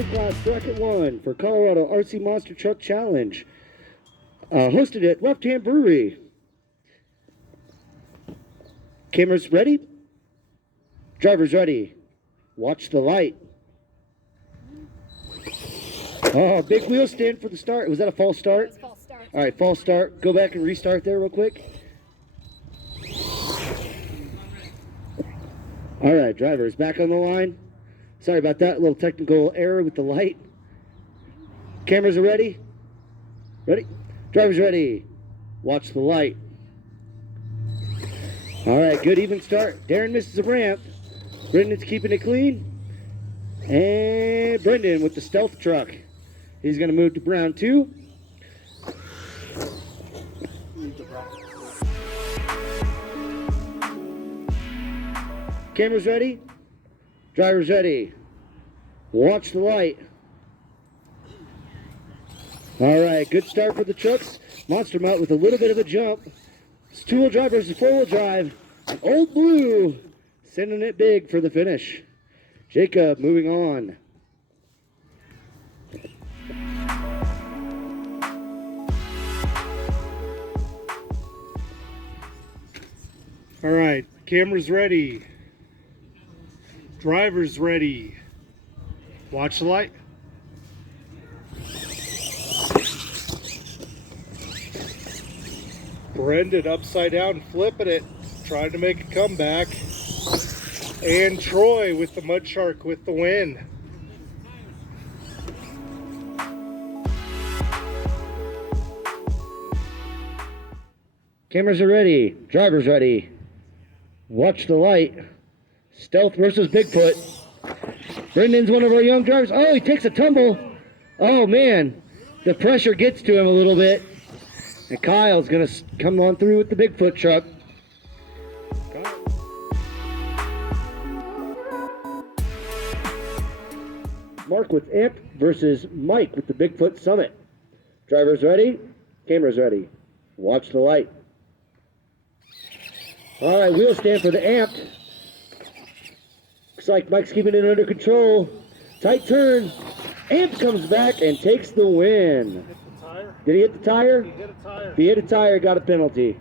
Open Class Bracket 1 for Colorado RC Monster Truck Challenge, hosted at Left Hand Brewery. Cameras ready? Drivers ready. Watch the light. Oh, big wheel stand for the start. Was that a false start? That was false start. All right, false start. Go back and restart there real quick. All right, drivers back on the line. Sorry about that, little technical error with the light. Cameras are ready? Ready? Drivers ready. Watch the light. All right, good even start. Darren misses the ramp. Brendan's keeping it clean. And Brendan with the stealth truck. He's going to move to round 2. Cameras ready? Drivers ready. Watch the light. All right, good start for the trucks. Monster Mutt with a little bit of a jump. It's two-wheel drive versus four-wheel drive. And Old Blue sending it big for the finish. Jacob moving on. All right, cameras ready. Drivers ready. Watch the light. Brendan upside down, flipping it, trying to make a comeback. And Troy with the Mud Shark with the win. Cameras are ready. Drivers ready. Watch the light. Stealth versus Bigfoot. Brendan's one of our young drivers. Oh, he takes a tumble. Oh, man. The pressure gets to him a little bit. And Kyle's going to come on through with the Bigfoot truck. Mark with Amp versus Mike with the Bigfoot Summit. Drivers ready. Cameras ready. Watch the light. All right, wheel stand for the Amp. Looks like Mike's keeping it under control. Tight turn. Amp comes back and takes the win. Hit the tire. Did he hit the tire? He hit a tire. If he hit a tire, got a penalty.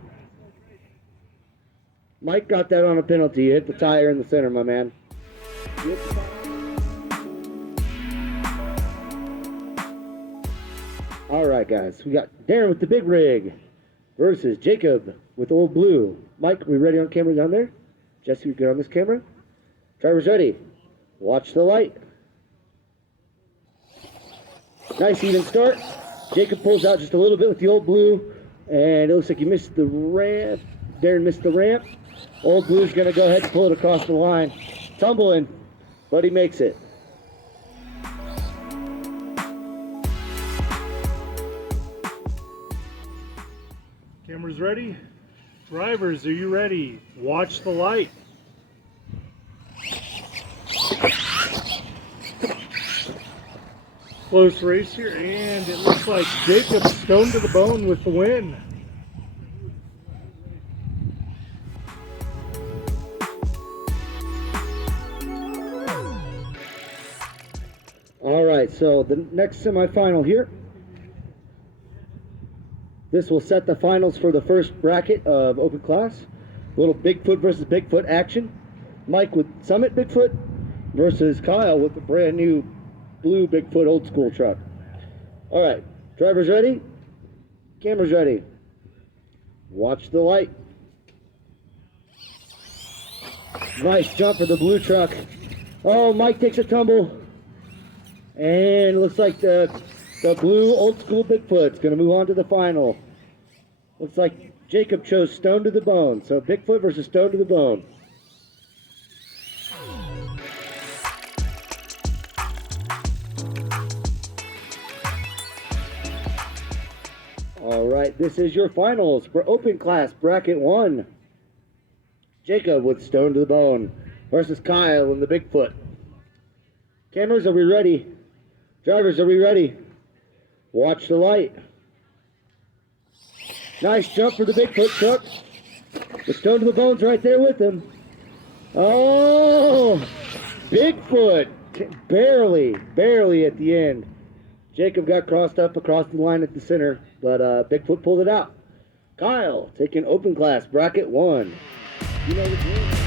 Mike got that on a penalty. He hit the tire in the center, my man. All right, guys. We got Darren with the big rig versus Jacob with Old Blue. Mike, we ready on camera down there? Jesse, we good on this camera? Drivers ready. Watch the light. Nice even start. Jacob pulls out just a little bit with the Old Blue, and it looks like he missed the ramp. Darren missed the ramp. Old Blue's going to go ahead and pull it across the line. Tumbling, but he makes it. Cameras ready? Drivers, are you ready? Watch the light. Close race here, and it looks like Jacob stoned to the bone with the win. All right, so the next semifinal here. This will set the finals for the first bracket of Open Class. A little Bigfoot versus Bigfoot action. Mike with Summit Bigfoot versus Kyle with the brand new blue Bigfoot old school truck. All right, drivers ready? Cameras ready. Watch the light. Nice jump for the blue truck. Oh, Mike takes a tumble. And it looks like the blue old school Bigfoot's going to move on to the final. Looks like Jacob chose Stone to the Bone. So Bigfoot versus Stone to the Bone. All right, this is your finals for Open Class Bracket 1. Jacob with Stone to the Bone versus Kyle and the Bigfoot. Cameras, are we ready? Drivers, are we ready? Watch the light. Nice jump for the Bigfoot truck. The Stone to the Bone's right there with him. Oh, Bigfoot barely at the end. Jacob got crossed up across the line at the center, but Bigfoot pulled it out. Kyle taking open class bracket 1. You know the game.